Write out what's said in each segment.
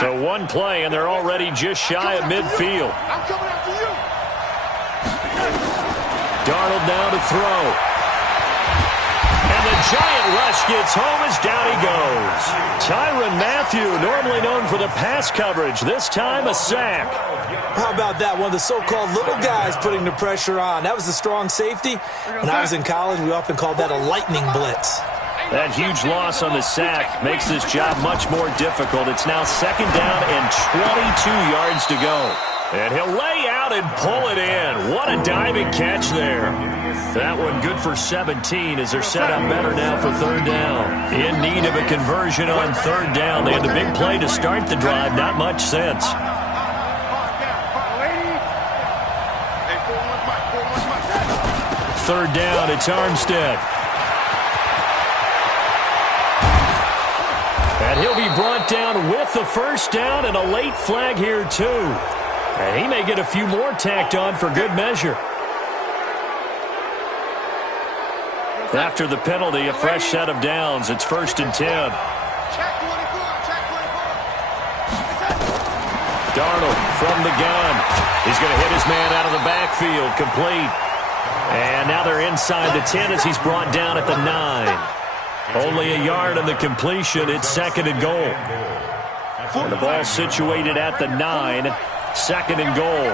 So one play, and they're already just shy of midfield. I'm coming after you. Darnold now to throw. And the giant rush gets home as down he goes. Tyrann Mathieu, normally known for the pass coverage, this time a sack. How about that? One of the so-called little guys putting the pressure on. That was a strong safety. When I was in college, we often called that a lightning blitz. That huge loss on the sack makes this job much more difficult. It's now 2nd down and 22 yards to go. And he'll lay out and pull it in. What a diving catch there. That one good for 17 as they're set up better now for 3rd down. In need of a conversion on 3rd down. They had the big play to start the drive. Not much sense. 3rd down, it's Armstead. And he'll be brought down with the 1st down and a late flag here too. And he may get a few more tacked on for good measure. After the penalty, a fresh set of downs. It's 1st and 10. Darnold from the gun. He's going to hit his man out of the backfield. Complete. And now they're inside the 10 as he's brought down at the 9. Only a yard on the completion. It's 2nd and goal. And the ball situated at the 9. 2nd and goal.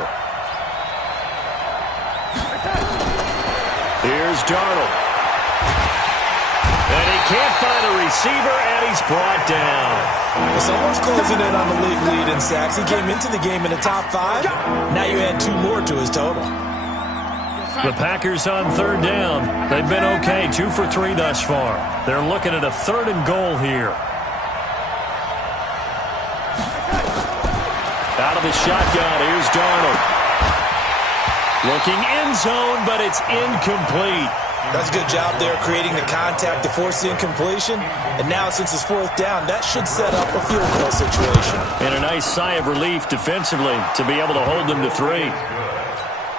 Here's Darnold. And he can't find a receiver, and he's brought down. Someone's closing in on the league lead in sacks. He came into the game in the top 5. Now you add 2 more to his total. The Packers on 3rd down. They've been okay, 2 for 3 thus far. They're looking at a 3rd and goal here. Out of the shotgun, here's Darnold. Looking end zone, but it's incomplete. That's a good job there creating the contact to force the incompletion. And now since it's 4th down, that should set up a field goal situation. And a nice sigh of relief defensively to be able to hold them to 3.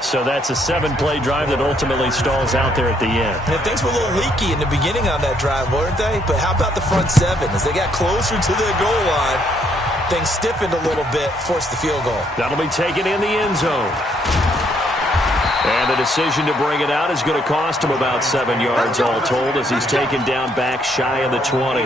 So that's a 7-play drive that ultimately stalls out there at the end. And things were a little leaky in the beginning on that drive, weren't they? But how about the front 7? As they got closer to their goal line, things stiffened a little bit, forced the field goal. That'll be taken in the end zone. And the decision to bring it out is going to cost him about 7 yards all told as he's taken down back shy of the 20.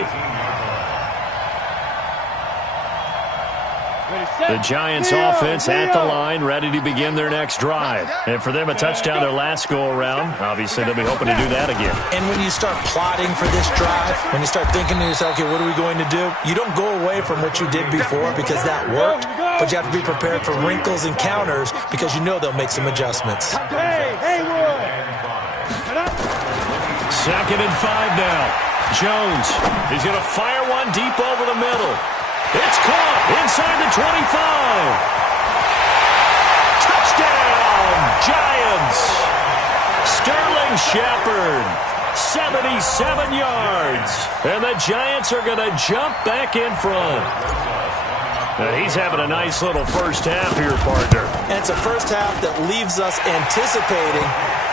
The Giants offense at the line, ready to begin their next drive. And for them, a touchdown their last go-around. Obviously, they'll be hoping to do that again. And when you start plotting for this drive, when you start thinking to yourself, okay, what are we going to do? You don't go away from what you did before because that worked, but you have to be prepared for wrinkles and counters because you know they'll make some adjustments. 2nd and 5 now. Jones, he's going to fire one deep over the middle. It's caught inside the 25. Touchdown, Giants. Sterling Shepard, 77 yards. And the Giants are going to jump back in front. Now he's having a nice little first half here, partner. And it's a first half that leaves us anticipating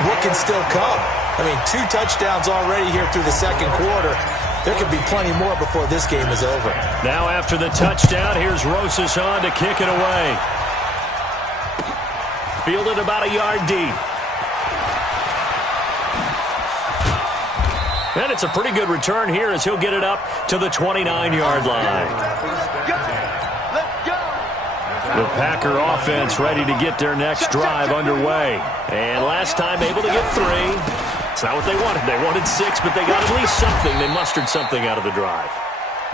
what can still come. I mean, 2 touchdowns already here through the 2nd quarter. There could be plenty more before this game is over. Now after the touchdown, here's Rosas on to kick it away. Fielded about a yard deep. And it's a pretty good return here as he'll get it up to the 29-yard line. The Packer offense ready to get their next drive underway. And last time able to get 3. It's not what they wanted. They wanted 6, but they got at least something. They mustered something out of the drive.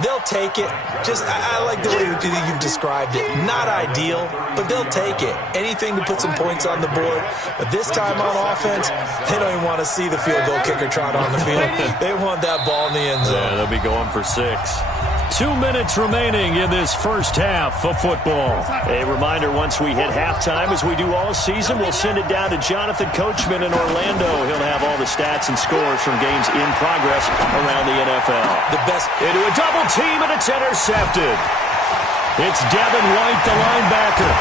They'll take it. Just, I like the way you've described it. Not ideal, but they'll take it. Anything to put some points on the board. But this time on offense, they don't even want to see the field goal kicker trot on the field. They want that ball in the end zone. Yeah, they'll be going for 6. 2 minutes remaining in this first half of football. A reminder, once we hit halftime, as we do all season, we'll send it down to Jonathan Coachman in Orlando. He'll have all the stats and scores from games in progress around the NFL. The best. Into a double team, and it's intercepted. It's Devin White, the linebacker.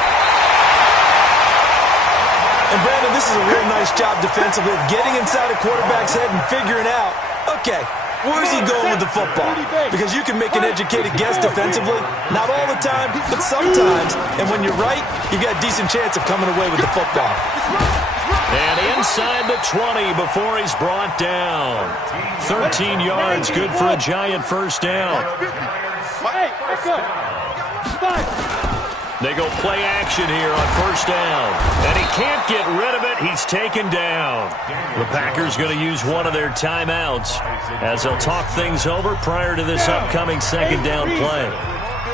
And Brandon, this is a real nice job defensively of getting inside a quarterback's head and figuring out, okay, Where's he going with the football? Because you can make an educated guess defensively. Not all the time, but sometimes. And when you're right, you've got a decent chance of coming away with the football. And inside the 20 before he's brought down. 13 yards, good for a Giant first down. They go play action here on first down. And he can't get rid of it. He's taken down. The Packers going to use one of their timeouts as they'll talk things over prior to this upcoming second down play.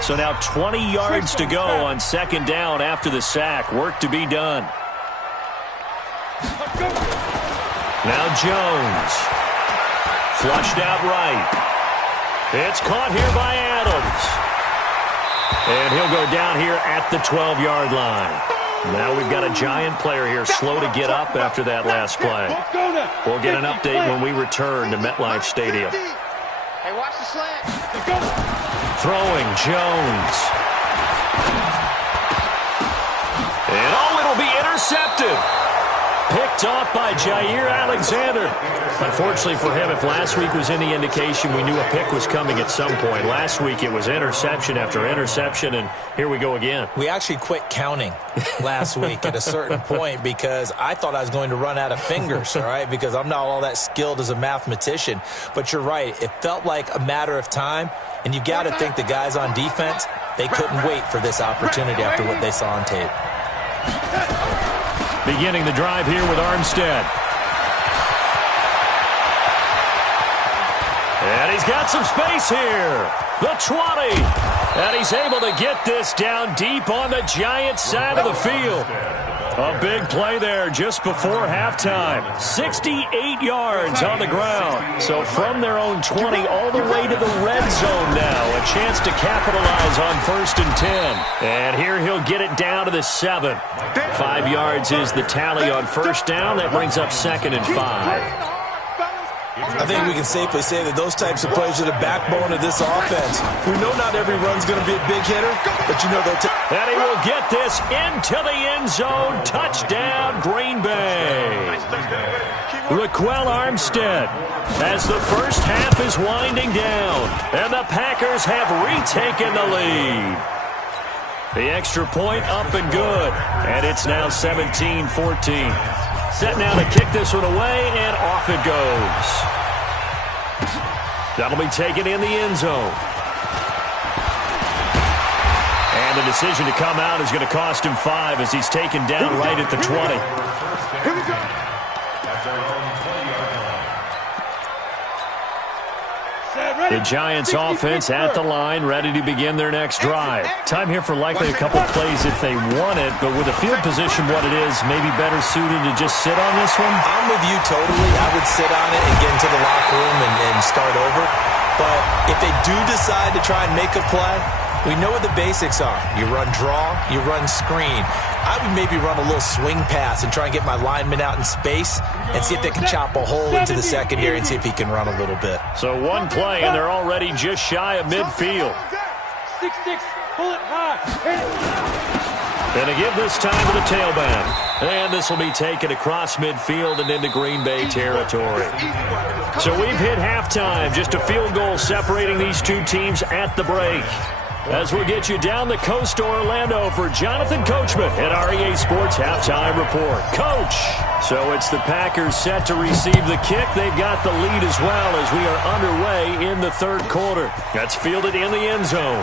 So now 20 yards to go on second down after the sack. Work to be done. Now Jones. Flushed out right. It's caught here by Adams. And he'll go down here at the 12-yard line. Now we've got a Giant player here slow to get up after that last play. We'll get an update when we return to MetLife Stadium. Hey, watch the slant. Throwing Jones. And it'll be intercepted. Picked off by Jair Alexander. Unfortunately for him, if last week was any indication, we knew a pick was coming at some point. Last week it was interception after interception, and here we go again. We actually quit counting last week at a certain point because I thought I was going to run out of fingers, all right, because I'm not all that skilled as a mathematician. But you're right. It felt like a matter of time, and you got to think the guys on defense, they couldn't wait for this opportunity after what they saw on tape. Beginning the drive here with Armstead. And he's got some space here. The 20. And he's able to get this down deep on the Giants side of the field. A big play there just before halftime. 68 yards on the ground. So from their own 20 all the way to the red zone now. A chance to capitalize on 1st and 10. And here he'll get it down to the 7. 5 yards is the tally on first down. That brings up 2nd and 5. I think we can safely say that those types of plays are the backbone of this offense. We know not every run's going to be a big hitter, but you know they'll take. And he will get this into the end zone. Touchdown, Green Bay. Raquel Armstead as the first half is winding down. And the Packers have retaken the lead. The extra point up and good. And it's now 17-14. Set now to kick this one away, and off it goes. That'll be taken in the end zone. And the decision to come out is going to cost him 5 as he's taken down right at the 20. Here we go. The Giants offense at the line, ready to begin their next drive. Time here for likely a couple plays if they want it, but with the field position what it is, maybe better suited to just sit on this one? I'm with you totally. I would sit on it and get into the locker room and start over. But if they do decide to try and make a play, we know what the basics are. You run draw, you run screen. I would maybe run a little swing pass and try and get my lineman out in space and see if they can chop a hole into the secondary and see if he can run a little bit. So one play, and they're already just shy of midfield. 6-6, pull it high. And to give this time to the tailback. And this will be taken across midfield and into Green Bay territory. So we've hit halftime. Just a field goal separating these two teams at the break. As we get you down the coast to Orlando for Jonathan Coachman at our EA Sports Halftime Report. Coach! So it's the Packers set to receive the kick. They've got the lead as well as we are underway in the third quarter. That's fielded in the end zone.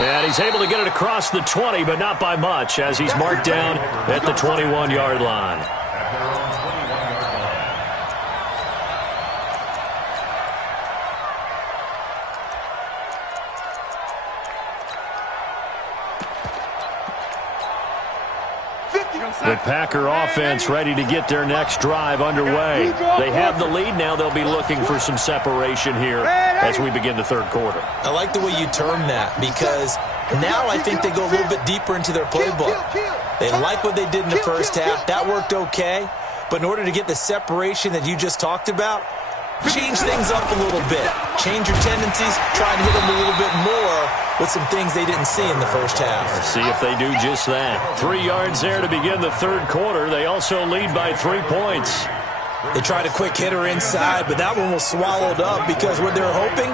And he's able to get it across the 20, but not by much as he's marked down at the 21-yard line. The Packer offense ready to get their next drive underway. They have the lead now. They'll be looking for some separation here as we begin the third quarter. I like the way you term that because now I think they go a little bit deeper into their playbook. They like what they did in the first half. That worked okay. But in order to get the separation that you just talked about, change things up a little bit. Change your tendencies. Try and hit them a little bit more with some things they didn't see in the first half. Let's see if they do just that. 3 yards there to begin the third quarter. They also lead by 3 points. They tried a quick hitter inside, but that one was swallowed up because what they're hoping,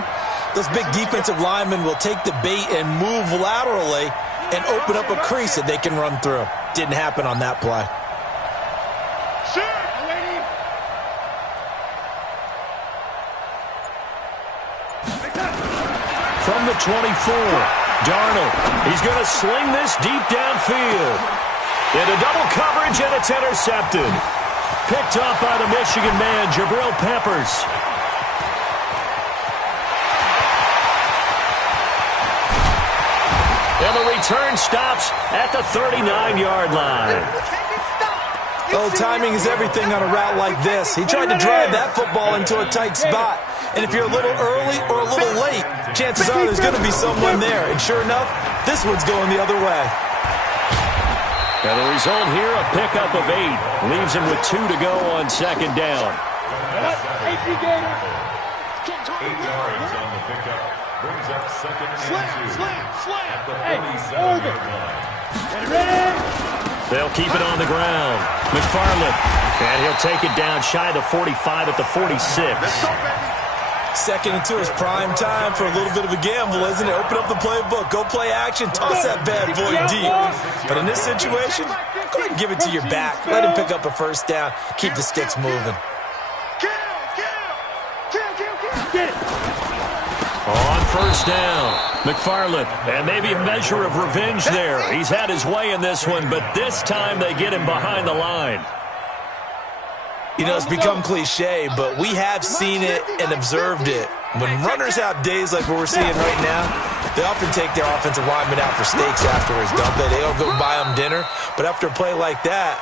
those big defensive linemen will take the bait and move laterally and open up a crease that they can run through. Didn't happen on that play. From the 24, Darnold. He's going to sling this deep downfield. Into double coverage, and it's intercepted. Picked up by the Michigan man, Jabril Peppers. And the return stops at the 39-yard line. Oh, timing is everything on a route like this. He tried to drive that football into a tight spot. And if you're a little early or a little late, chances are there's going to be someone there. And sure enough, this one's going the other way. And the result here, a pickup of 8. Leaves him with 2 to go on second down. 8 yards on the pickup. Brings up second and 2. At the 47-yard line. They'll keep it on the ground. McFarland. And he'll take it down shy of the 45 at the 46. Second and 2 is prime time for a little bit of a gamble, isn't it? Open up the playbook, go play action, toss that bad boy deep. But in this situation, go ahead and give it to your back. Let him pick up a first down. Keep the sticks moving. On first down, McFarland. And maybe a measure of revenge there. He's had his way in this one, but this time they get him behind the line. You know, it's become cliche, but we have seen it and observed it. When runners have days like what we're seeing right now, they often take their offensive linemen out for steaks afterwards, don't they? They all go buy them dinner. But after a play like that,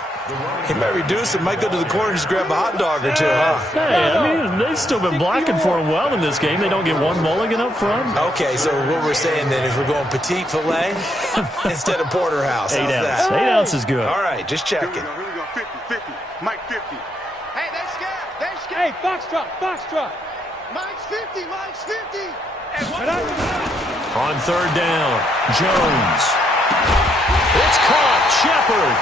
he might reduce it, might go to the corner and just grab a hot dog or two, huh? Hey, I mean, they've still been blocking for him well in this game. They don't get one mulligan up front. Okay, so what we're saying then is we're going petite filet instead of porterhouse. 8 ounce. 8 ounce is good. All right, just checking. Here we go, 50, Mike 50. Hey, they're scared. Hey, foxtrot. Mike's 50. On third down, Jones. It's caught, Shepard.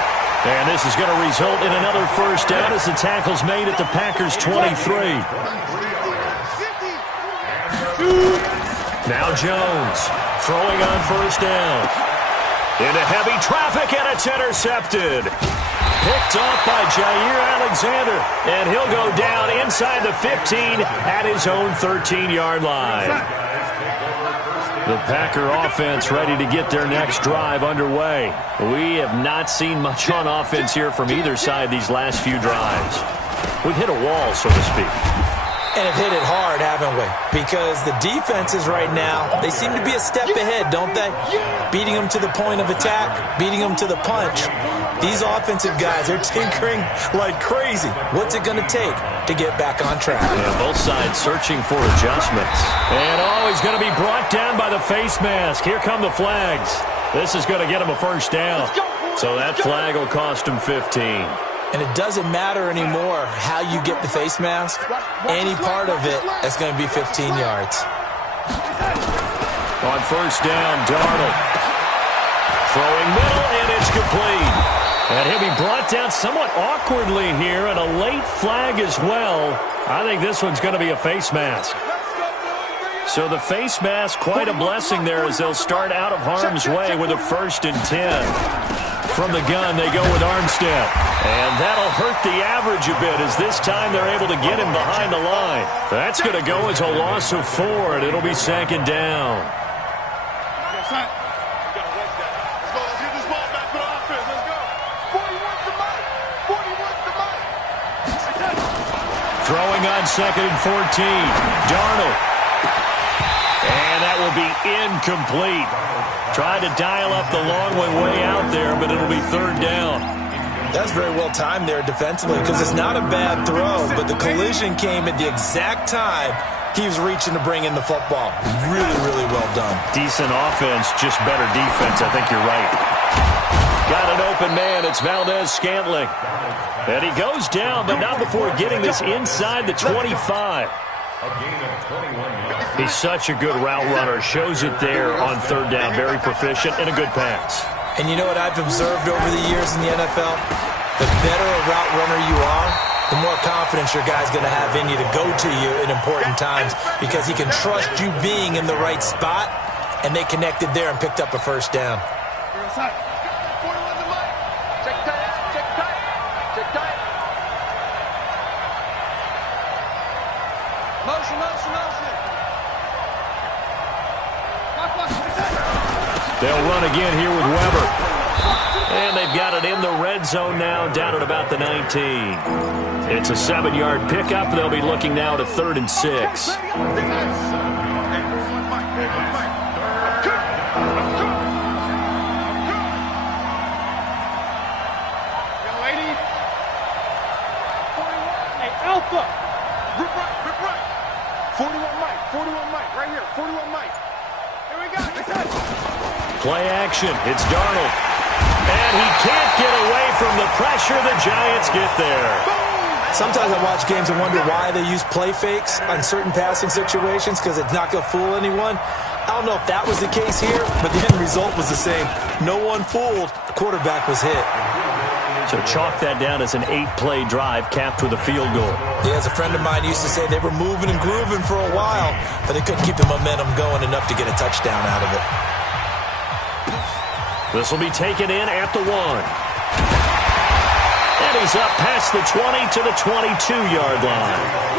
And this is going to result in another first down as the tackle's made at the Packers' 23. Now Jones throwing on first down. Into heavy traffic, and it's intercepted. Picked off by Jair Alexander, and he'll go down inside the 15 at his own 13-yard line. The Packer offense ready to get their next drive underway. We have not seen much on offense here from either side these last few drives. We've hit a wall, so to speak. And have hit it hard, haven't we? Because the defenses right now, they seem to be a step ahead, don't they? Beating them to the point of attack, beating them to the punch. These offensive guys are tinkering like crazy. What's it going to take to get back on track? Yeah, both sides searching for adjustments. And he's going to be brought down by the face mask. Here come the flags. This is going to get him a first down. So that flag will cost him 15. And it doesn't matter anymore how you get the face mask. Any part of it is going to be 15 yards. On first down, Darnold. Throwing middle, and it's complete. And he'll be brought down somewhat awkwardly here, and a late flag as well. I think this one's going to be a face mask. So the face mask, quite a blessing there as they'll start out of harm's way with a 1st and 10. From the gun, they go with Armstead. And that'll hurt the average a bit as this time they're able to get him behind the line. That's going to go as a loss of 4, and it'll be 2nd down. Throwing on 2nd and 14. Darnold. And that will be incomplete. Trying to dial up the long way out there, but it'll be 3rd down. That's very well timed there defensively because it's not a bad throw, but the collision came at the exact time he was reaching to bring in the football. Really, really well done. Decent offense, just better defense. I think you're right. Got an open man. It's Valdez-Scantling. And he goes down, but not before getting this inside the 25. He's such a good route runner. Shows it there on 3rd down. Very proficient and a good pass. And you know what I've observed over the years in the NFL? the better a route runner you are, the more confidence your guy's going to have in you to go to you in important times because he can trust you being in the right spot, and they connected there and picked up a first down. They'll run again here with Weber. And they've got it in the red zone now, down at about the 19. It's a 7-yard pickup. They'll be looking now to 3rd and 6. Alpha! Rip right. 41 Mike, right here. 41 Mike. Here we go. Play action. It's Darnold. And he can't get away from the pressure. The Giants get there. Sometimes I watch games and wonder why they use play fakes on certain passing situations because it's not going to fool anyone. I don't know if that was the case here, but the end result was the same. No one fooled. The quarterback was hit. So chalk that down as an 8-play drive capped with a field goal. Yeah, as a friend of mine used to say, they were moving and grooving for a while, but they couldn't keep the momentum going enough to get a touchdown out of it. This will be taken in at the 1. And he's up past the 20 to the 22-yard line.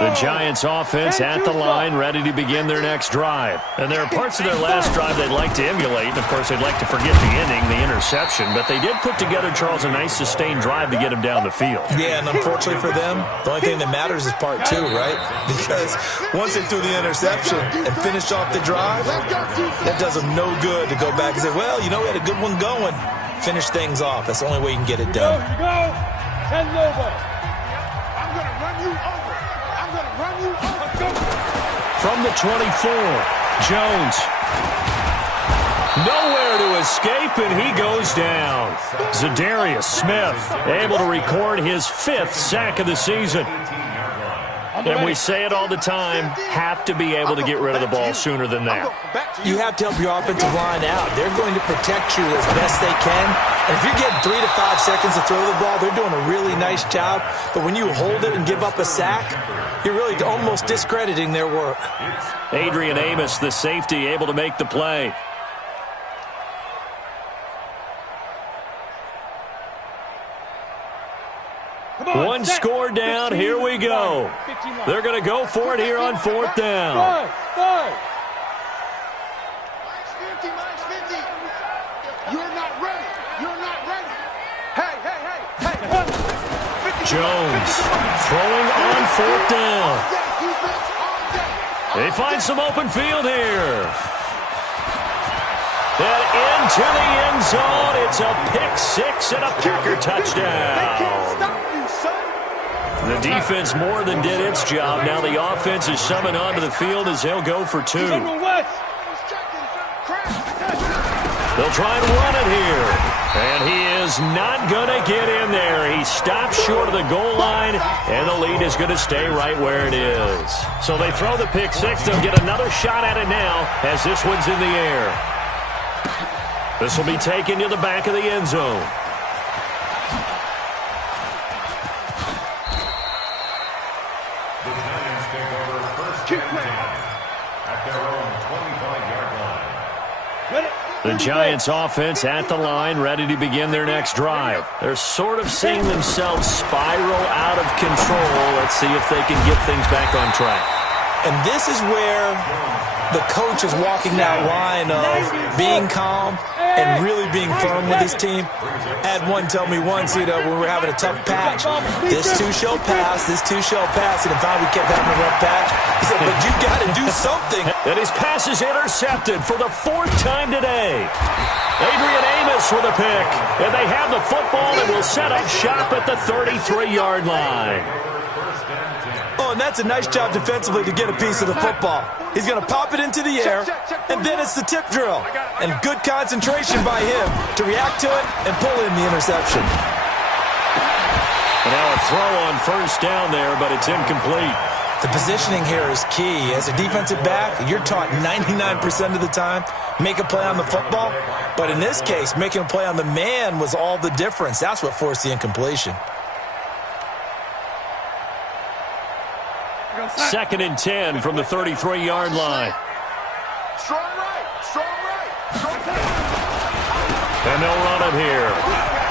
The Giants offense at the line, ready to begin their next drive. And there are parts of their last drive they'd like to emulate. And, of course, they'd like to forget the ending, the interception. But they did put together, Charles, a nice sustained drive to get him down the field. Yeah, and unfortunately for them, the only thing that matters is part 2, right? Because once they threw the interception and finished off the drive, that does them no good to go back and say, well, you know, we had a good one going. Finish things off. That's the only way you can get it done. Send over. I'm going to run you over. From the 24, Jones. Nowhere to escape, and he goes down. Zadarius Smith able to record his 5th sack of the season. And we say it all the time, have to be able to get rid of the ball sooner than that. You have to help your offensive line out. They're going to protect you as best they can. And if you're getting 3 to 5 seconds to throw the ball, they're doing a really nice job. But when you hold it and give up a sack, you're really almost discrediting their work. Adrian Amos, the safety, able to make the play. One score down, here we go. They're going to go for it here on 4th down. Five. Mine's 50. You're not ready. Hey. Jones throwing on 4th down. They find some open field here. And into the end zone. It's a pick-6 and a Packer touchdown. The defense more than did its job. Now the offense is summoned onto the field as they'll go for 2. They'll try and run it here. And he is not going to get in there. He stops short of the goal line, and the lead is going to stay right where it is. So they throw the pick-6. They'll get another shot at it now as this one's in the air. This will be taken to the back of the end zone. The Giants offense at the line, ready to begin their next drive. They're sort of seeing themselves spiral out of control. Let's see if they can get things back on track. And this is where the coach is walking that line of being calm and really being firm with his team. I had one tell me once, when we were having a tough patch, this too shall pass, and if we kept having a rough patch, he said, but you got to do something. And his pass is intercepted for the 4th time today. Adrian Amos with a pick, and they have the football and will set up shop at the 33-yard line. Oh, and that's a nice job defensively to get a piece of the football. He's going to pop it into the air, and then it's the tip drill. And good concentration by him to react to it and pull in the interception. And now a throw on 1st down there, but it's incomplete. The positioning here is key. As a defensive back, you're taught 99% of the time, make a play on the football. But in this case, making a play on the man was all the difference. That's what forced the incompletion. 2nd and 10 from the 33-yard line. Strong right, strong right, strong right. And they'll run it here.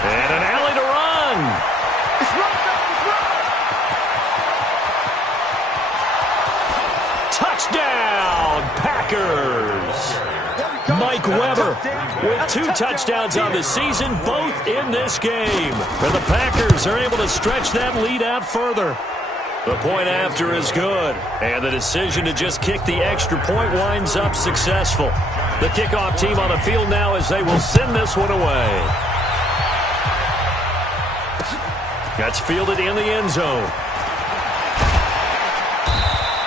And an alley to run. It's run, it's run. Touchdown, Packers. Mike Weber with 2 touchdowns on the season, both in this game. And the Packers are able to stretch that lead out further. The point after is good, and the decision to just kick the extra point winds up successful. The kickoff team on the field now as they will send this one away. That's fielded in the end zone.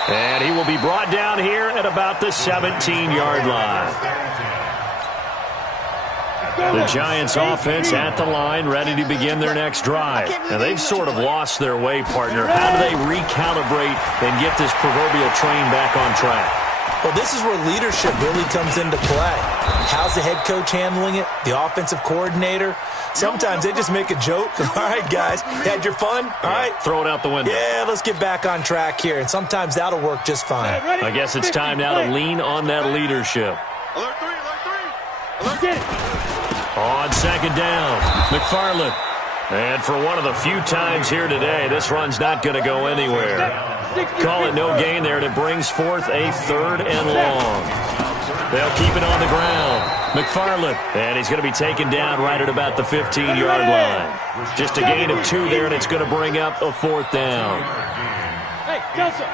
And he will be brought down here at about the 17-yard line. The Giants offense at the line, ready to begin their next drive. And they've sort of lost their way, partner. How do they recalibrate and get this proverbial train back on track? Well, this is where leadership really comes into play. How's the head coach handling it? The offensive coordinator? Sometimes they just make a joke. All right, guys, had your fun? All right. Throw it out the window. Yeah, let's get back on track here. And sometimes that'll work just fine. I guess it's time now to lean on that leadership. Alert 3, alert 3. Alert, get it. On 2nd down, McFarland. And for one of the few times here today, this run's not going to go anywhere. Call it no gain there, and it brings forth a 3rd and long. They'll keep it on the ground. McFarland, and he's going to be taken down right at about the 15-yard line. Just a gain of 2 there, and it's going to bring up a 4th down. Hey, Kelso.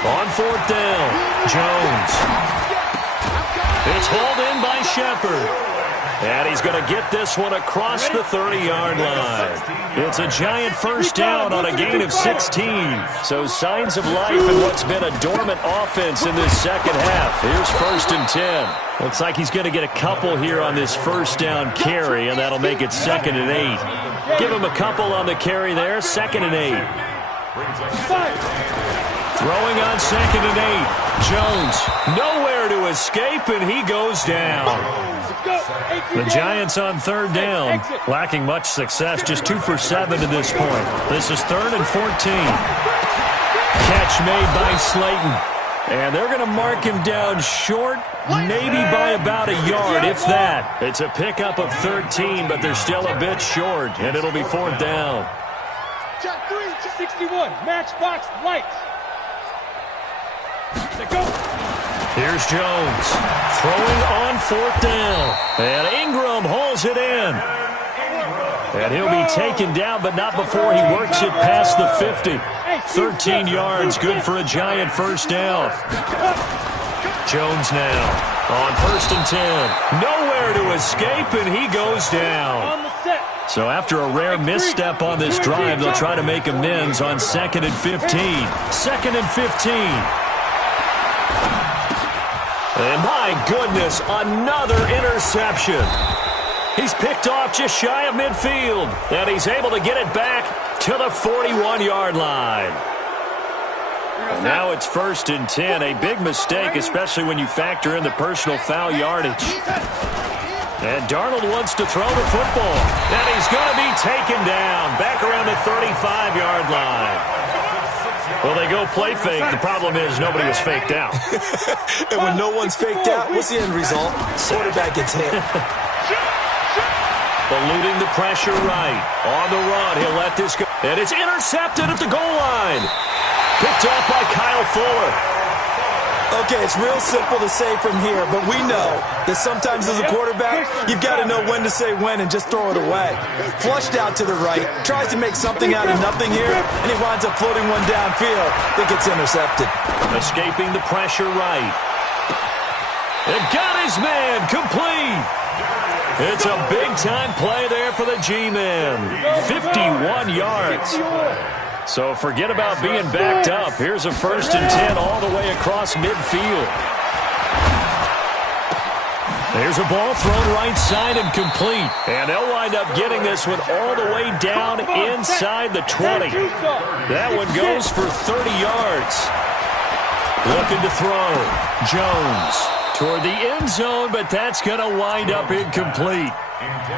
On 4th down, Jones. It's hauled in by Shepard. And he's going to get this one across the 30-yard line. It's a giant first down on a gain of 16. So signs of life in what's been a dormant offense in this second half. Here's 1st and 10. Looks like he's going to get a couple here on this first down carry, and that'll make it 2nd and 8. Give him a couple on the carry there, 2nd and 8. Throwing on 2nd and 8. Jones, nowhere to escape, and he goes down. The Giants on 3rd down, lacking much success, just 2 for 7 to this point. This is 3rd and 14. Catch made by Slayton. And they're going to mark him down short, maybe by about a yard, if that. It's a pickup of 13, but they're still a bit short, and it'll be 4th down. 61, matchbox lights. Here's Jones, throwing on 4th down, and Ingram hauls it in. And he'll be taken down, but not before he works it past the 50. 13 yards, good for a Giant first down. Jones now on 1st and 10. Nowhere to escape, and he goes down. So after a rare misstep on this drive, they'll try to make amends on 2nd and 15. 2nd and 15. And my goodness, another interception. He's picked off just shy of midfield, and he's able to get it back to the 41-yard line. And now it's 1st and 10, a big mistake, especially when you factor in the personal foul yardage. And Darnold wants to throw the football, and he's going to be taken down back around the 35-yard line. Well, they go play fake. The problem is nobody was faked out. And when no one's faked out, what's the end result? Quarterback gets hit. Eluding the pressure right. On the run, he'll let this go. And it's intercepted at the goal line. Picked off by Kyle Fuller. Okay, it's real simple to say from here, but we know that sometimes as a quarterback, you've got to know when to say when and just throw it away. Flushed out to the right, tries to make something out of nothing here, and he winds up floating one downfield. I think it's intercepted. Escaping the pressure right. And got his man complete. It's a big-time play there for the G-Man. 51 yards. So forget about being backed up. Here's a 1st and 10 all the way across midfield. There's a ball thrown right side and complete. And they'll wind up getting this one all the way down inside the 20. That one goes for 30 yards. Looking to throw. Jones toward the end zone, but that's going to wind up incomplete.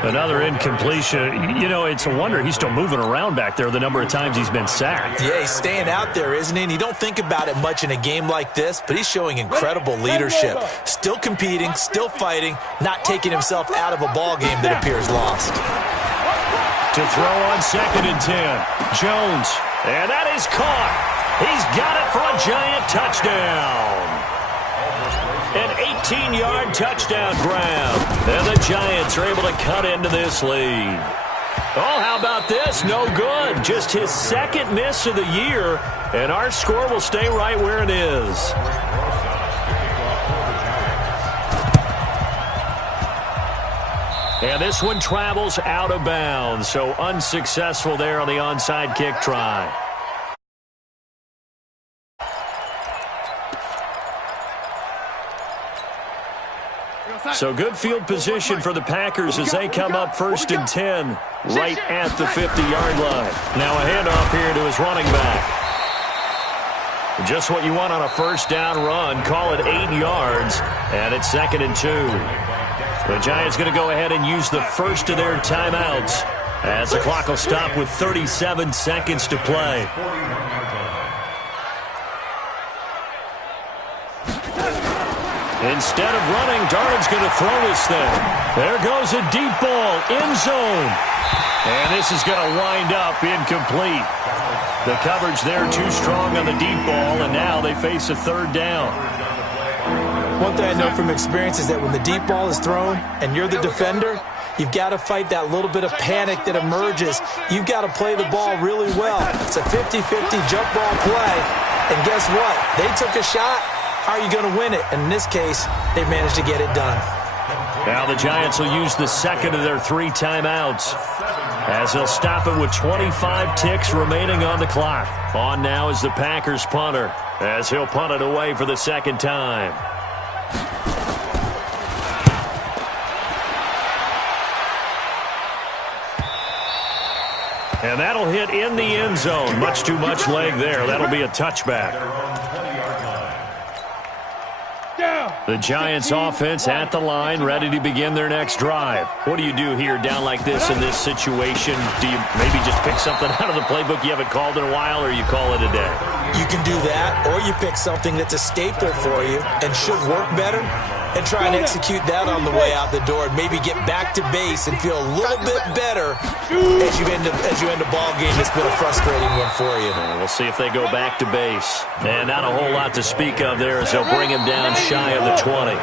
Another incompletion. You know, it's a wonder he's still moving around back there the number of times he's been sacked. Yeah, he's staying out there, isn't he? And you don't think about it much in a game like this, but he's showing incredible leadership. Still competing, still fighting, not taking himself out of a ball game that appears lost. To throw on 2nd and 10. Jones. And that is caught. He's got it for a giant touchdown. An 18-yard touchdown grab. And the Giants are able to cut into this lead. Oh, how about this? No good. Just his 2nd miss of the year. And our score will stay right where it is. And this one travels out of bounds. So unsuccessful there on the onside kick try. So good field position for the Packers as they come up 1st and 10 right at the 50-yard line. Now a handoff here to his running back. Just what you want on a 1st down run. Call it 8 yards, and it's 2nd and 2. The Giants going to go ahead and use the first of their timeouts as the clock will stop with 37 seconds to play. Instead of running, Darnold's going to throw this thing. There goes a deep ball, end zone. And this is going to wind up incomplete. The coverage there too strong on the deep ball, and now they face a 3rd down. One thing I know from experience is that when the deep ball is thrown and you're the defender, you've got to fight that little bit of panic that emerges. You've got to play the ball really well. It's a 50-50 jump ball play. And guess what? They took a shot. How are you going to win it? And in this case, they managed to get it done. Now the Giants will use the 2nd of their 3 timeouts as they'll stop it with 25 ticks remaining on the clock. On now is the Packers punter as he'll punt it away for the 2nd time. And that'll hit in the end zone. Much too much leg there. That'll be a touchback. The Giants offense at the line, ready to begin their next drive. What do you do here down like this in this situation? Do you maybe just pick something out of the playbook you haven't called in a while, or you call it a day? You can do that, or you pick something that's a staple for you and should work better and try and execute that on the way out the door and maybe get back to base and feel a little bit better as you end a ball game that's been a frustrating one for you. We'll see if they go back to base. And not a whole lot to speak of there as they'll bring him down shy of the 20.